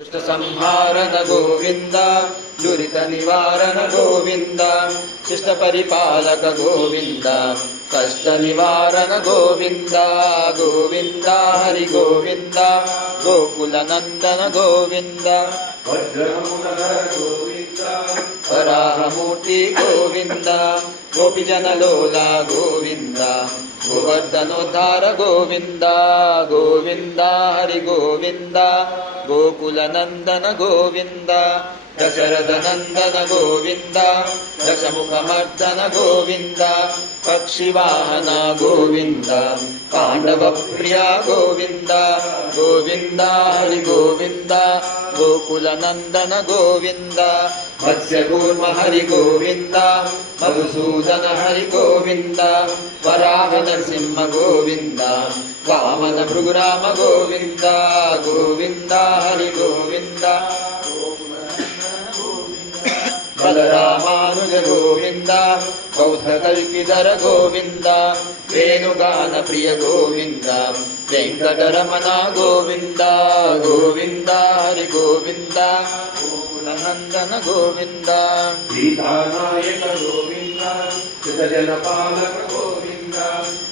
ದುಷ್ಟ ಸಂಹಾರನ ಗೋವಿಂದ, ದುರಿತ ನಿವಾರಣ ಗೋವಿಂದ, ಶಿಷ್ಟ ಪರಿಪಾಲಕ ಗೋವಿಂದ, ಕಷ್ಟ ನಿವಾರಣ ಗೋವಿಂದ ಗೋವಿಂದ ಹರಿ ಗೋವಿಂದ, ಗೋಕುಲ ನಂದನ ಗೋವಿಂದ, ವರಾಹಮೂರ್ತಿ ಗೋವಿಂದ, ಗೋಪಿಜನ ಲೋಲ ಗೋವಿಂದ, ಗೋವರ್ಧನೋದ್ಧಾರ ಗೋವಿಂದ ಗೋವಿಂದ ಹರಿ ಗೋವಿಂದ, ಗೋಕುಲ ನಂದನ ಗೋವಿಂದ, ದಶರಥ ನಂದನ ಗೋವಿಂದ, ದಶಮುಖ ಮರ್ದನ ಗೋವಿಂದ, ಪಕ್ಷಿವಾಹನ ಗೋವಿಂದ, ಪಾಂಡವ ಪ್ರಿಯ ಗೋವಿಂದ ಗೋವಿಂದ ಹರಿ ಗೋವಿಂದ, ಗೋಕುಲ ನಂದನ ಗೋವಿಂದ, ಮತ್ಸ್ಯಕೂರ್ಮ ಹರಿ ಗೋವಿಂದ, ಮಧುಸೂದನ ಹರಿ ಗೋವಿಂದ, ವರಾಹ ನರಸಿಂಹ ಗೋವಿಂದ, ವಾಮನ ಭೃಗುರಾಮ ಗೋವಿಂದ ಗೋವಿಂದ ಹರಿ ಗೋವಿಂದ, ಬಲರಾಮಾನುಜ ಗೋವಿಂದ, ಬೌದ್ಧ ಕಲ್ಪಿದರ ಗೋವಿಂದ, ವೇಣುಗಾನ ಪ್ರಿಯ ಗೋವಿಂದ, ವೆಂಕಟರಮಣ ಗೋವಿಂದ ಗೋವಿಂದ ಹರಿ ಗೋವಿಂದ, ಗೋಕುಲ ನಂದನ ಗೋವಿಂದ, ಸೀತಾನಾಯಕ ಗೋವಿಂದ, ಜನಪಾಲಕ ಗೋವಿಂದ,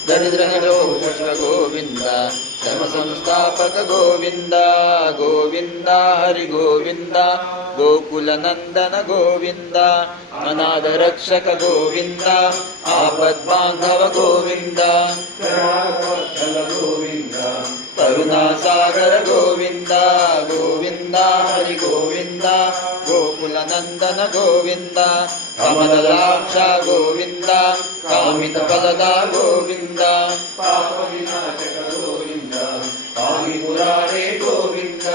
ದರಿದ್ರ ನಿರೋಷ ಗೋವಿಂದ, ಧರ್ಮ ಸಂಸ್ಥಾಪಕ ಗೋವಿಂದ ಗೋವಿಂದ ಹರಿ ಗೋವಿಂದ, ಗೋಕುಲ ನಂದನ ಗೋವಿಂದ, ಅನಾಥ ರಕ್ಷಕ ಗೋವಿಂದ, ಆಪದ್ಬಾಂಧವ ಗೋವಿಂದ, ಗೋವಿಂದ, ಕರುಣಾಸಾಗರ ಗೋವಿಂದ ಗೋವಿಂದ ಹರಿ ಗೋವಿಂದ, ಗೋಕುಲ ನಂದನ ಗೋವಿಂದ, ಕಮಲಾಕ್ಷ ಗೋವಿಂದ, ಕಾಮಿತ ಫಲದ ಗೋವಿಂದ, ಪಾಪ ವಿನಾಶಕ ಗೋವಿಂದ, ಕಾಮಿ ಮುರಾರೇ ಗೋವಿಂದ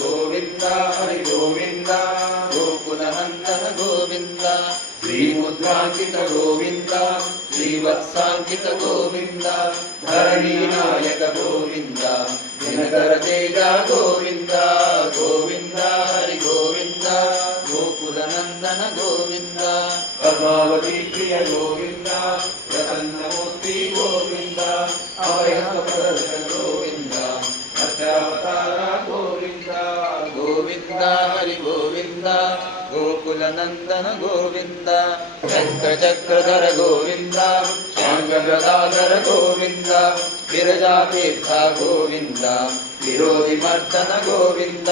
ಗೋವಿಂದ ಹರಿ ಗೋವಿಂದ, ಗೋಕುಲ ನಂದನ ಗೋವಿಂದ, ಶ್ರೀಮುದ್ರಾಂಕಿತ ಗೋವಿಂದ, ಶ್ರೀವತ್ಸಾಂಕಿತ ಗೋವಿಂದ, ಧರಣಿ ನಾಯಕ ಗೋವಿಂದ, ದಿನಕರ ತೇಜ ಗೋವಿಂದ ಗೋವಿಂದ ಹರಿ ಗೋವಿಂದ, ಗೋಕುಲ ನಂದನ ಗೋವಿಂದ, ಪದ್ಮಾವತಿ ಪ್ರಿಯ ಗೋವಿಂದ, ಪ್ರಸನ್ನಮೂರ್ತಿ ಗೋವಿಂದ, ಅಭಯ ಪ್ರದರ್ಶಕ ಗೋವಿಂದ, ಅಕ್ಷರಾವತಾರ ಗೋವಿಂದ ಗೋವಿಂದ ಹರಿ ಗೋವಿಂದ, ಗೋಕುಲ ನಂದನ ಗೋವಿಂದ, ಶಂಖಚಕ್ರಧರ ಗೋವಿಂದ, ಶಾಂಗಗದಾಧರ ಗೋವಿಂದ, ವಿರಜಾತೀರ್ಥ ಗೋವಿಂದ, ವಿರೋಧಿ ಮರ್ದನ ಗೋವಿಂದ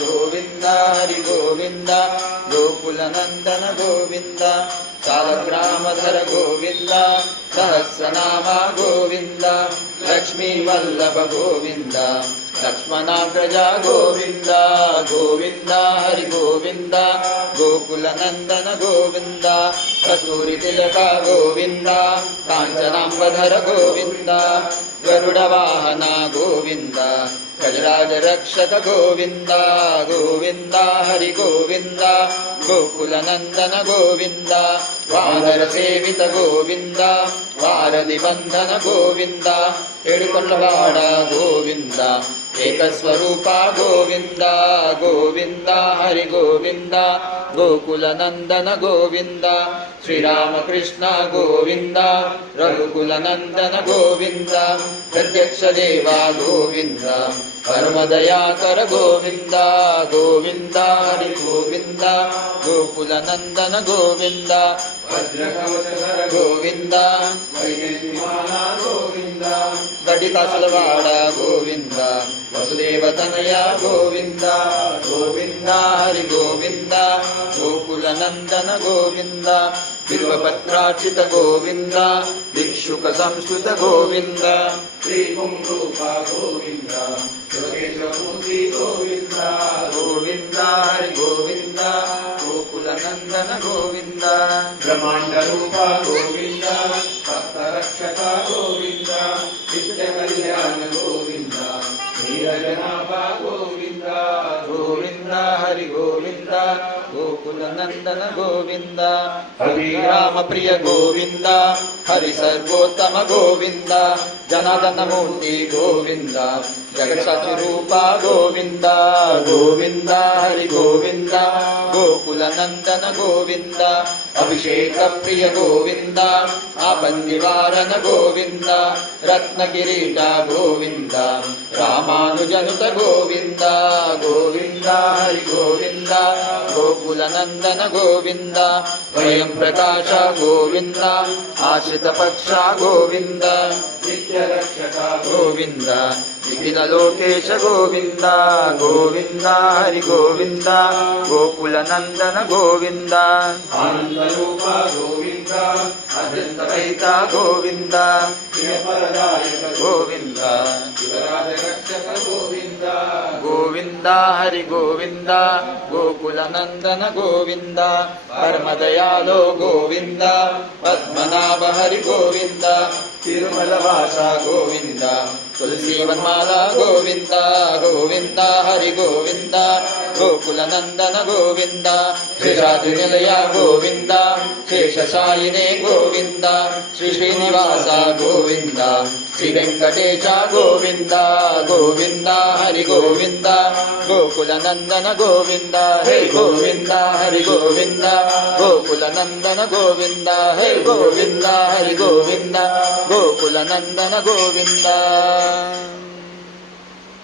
ಗೋವಿಂದ ಹರಿ ಗೋವಿಂದ, ಗೋಕುಲ ನಂದನ ಗೋವಿಂದ, ಸಾಲಗ್ರಾಮಧರ ಗೋವಿಂದ, ಸಹಸ್ರನಾಮ ಗೋವಿಂದ, ಲಕ್ಷ್ಮೀ ವಲ್ಲಭ ಗೋವಿಂದ, ಲಕ್ಷ್ಮಣಾಗ್ರಜ ಗೋವಿಂದ ಗೋವಿಂದ ಹರಿ ಗೋವಿಂದ, ಗೋಕುಲ ನಂದನ ಗೋವಿಂದ, ಕಸ್ತೂರಿ ತಿಲಕ ಗೋವಿಂದ, ಕಾಂಚನಾಂಬಧರ ಗೋವಿಂದ, ಗರುಡ ವಾಹನ ಗೋವಿಂದ, ಗಜರಾಜ ರಕ್ಷಕ ಗೋವಿಂದ ಗೋವಿಂದ ಹರಿ ಗೋವಿಂದ, ಗೋಕುಲ ನಂದನ ಗೋವಿಂದ, ವಾನರ ಸೇವಿತ ಗೋವಿಂದ, ವಾರಧಿ ಬಂಧನ ಗೋವಿಂದ, ಹಿಡುಕೊಳ್ಳಬಾಡ ಗೋವಿಂದ, ಏಕಸ್ವರೂಪ ಗೋವಿಂದ ಗೋವಿಂದ ಹರಿ ಗೋವಿಂದ, ಗೋಕುಲ ನಂದನ ಗೋವಿಂದ, ಶ್ರೀರಾಮಕೃಷ್ಣ ಗೋವಿಂದ, ರಘುಕುಲ ನಂದನ ಗೋವಿಂದ, ಪ್ರತ್ಯಕ್ಷ ದೇವ ಗೋವಿಂದ, ಪರಮದಯಾಕರ ಗೋವಿಂದ ಗೋವಿಂದ ಹರಿ ಗೋವಿಂದ, ಗೋಕುಲ ನಂದನ ಗೋವಿಂದ, ಭದ್ರಕವಚಧರ ಗೋವಿಂದ, ಗೋವಿಂದ, ಗಡಿಕಾಸಲವಾಡ ಗೋವಿಂದ, ವಸುದೇವ ತನಯ ಗೋವಿಂದ ಗೋವಿಂದ ಹರಿ ಗೋವಿಂದ, ಗೋಕುಲ ನಂದನ ಗೋವಿಂದ, ಬಿಲ್ವಪತ್ರಾರ್ಚಿತ ಗೋವಿಂದ, ಭಿಕ್ಷುಕ ಸಂಸ್ಕೃತ ಗೋವಿಂದ, ಶ್ರೀಪುಂರೂಪ ಗೋವಿಂದ, ಯೋಗೇಶ್ವರಮೂರ್ತಿ ಗೋವಿಂದ ಗೋವಿಂದ ಹರಿ ಗೋವಿಂದ, ಗೋಕುಲ ನಂದನ ಗೋವಿಂದ, ಬ್ರಹ್ಮಾಂಡ ರೂಪ ಗೋವಿಂದ, ಭಕ್ತ ರಕ್ಷಕ ಗೋವಿಂದ, ನಿತ್ಯ ಕಲ್ಯಾಣ ಗೋವಿಂದ, ನೀರಜನಾಭ ಗೋವಿಂದ ಗೋವಿಂದ ಹರಿ ಗೋವಿಂದ, ಗೋಕುಲ ಗೋಕುಲನಂದನ ಗೋವಿಂದ ಶ್ರೀರಾಮ ಪ್ರಿಯ ಗೋವಿಂದ ಹರಿ ಸರ್ವೋತ್ತಮ ಗೋವಿಂದ ಜನಾರ್ದನ ಮೂರ್ತಿ ಗೋವಿಂದ ಜಗತ್ಸಾಕ್ಷಿ ರೂಪ ಗೋವಿಂದ ಗೋವಿಂದ ಹರಿ ಗೋವಿಂದ ಗೋಕುಲನಂದನ ಗೋವಿಂದ ಅಭಿಷೇಕ ಪ್ರಿಯ ಗೋವಿಂದ ಆಪನ್ನಿವಾರನ ಗೋವಿಂದ ರತ್ನ ಕಿರೀಟ ಗೋವಿಂದ ರಾಮಾನುಜನುತ ಗೋವಿಂದ ಗೋವಿಂದ ಹರಿ ಗೋವಿಂದ ಗೋಕುಲನಂದನ ಗೋವಿಂದ ಸ್ವಯಂ ಪ್ರಕಾಶ ಗೋವಿಂದ ಆಶ್ರಿತ ಪಕ್ಷ ಗೋವಿಂದ ನಿತ್ಯ ರಕ್ಷಕ ಗೋವಿಂದ ನಿಖಿಲ ಲೋಕೇಶ ಗೋವಿಂದ ಗೋವಿಂದ ಹರಿ ಗೋವಿಂದ ಗೋಕುಲನಂದನ ಗೋವಿಂದ ಆನಂದ ರೂಪ ಗೋವಿಂದ ಅತ್ಯಂತ ರಹಿತ ಗೋವಿಂದ ಪ್ರಿಯಪರದಾಯಕ ಗೋವಿಂದ ಶಿವರಾಜ ರಕ್ಷಕ ಗೋವಿಂದ ಗೋವಿಂದ ಹರಿ ಗೋವಿಂದ ಗೋಕುಲನಂದನ ಗೋವಿಂದ ಪರಮದಯಾಲೋ ಗೋವಿಂದ ಪದ್ಮನಾಭ ಹರಿ ಗೋವಿಂದ ತಿರುಮಲವಾಸ ಗೋವಿಂದ ತುಳಸೀವನ್ಮಾಲ ಗೋವಿಂದ ಗೋವಿಂದ ಹರಿ ಗೋವಿಂದ ಗೋಕುಲನಂದನ ಗೋವಿಂದ ಶೇಷಾದ್ರಿ ನಿಲಯ ಗೋವಿಂದ ಶೇಷಶಾಯಿನೇ ಗೋವಿಂದ ಶ್ರೀ ಶ್ರೀನಿವಾಸ ಗೋವಿಂದ ಶ್ರೀ ವೆಂಕಟೇಶ ಗೋವಿಂದ ಗೋವಿಂದ ಹರಿ ಗೋವಿಂದ ಗೋಕುಲನಂದನ ಗೋವಿಂದ ಹೇ ಗೋವಿಂದ ಹರಿ ಗೋವಿಂದ ಗೋಕುಲನಂದನ ಗೋವಿಂದ ಹೇ ಗೋವಿಂದ ಹರಿ ಗೋವಿಂದ ಗೋಕುಲನಂದನ ಗೋವಿಂದ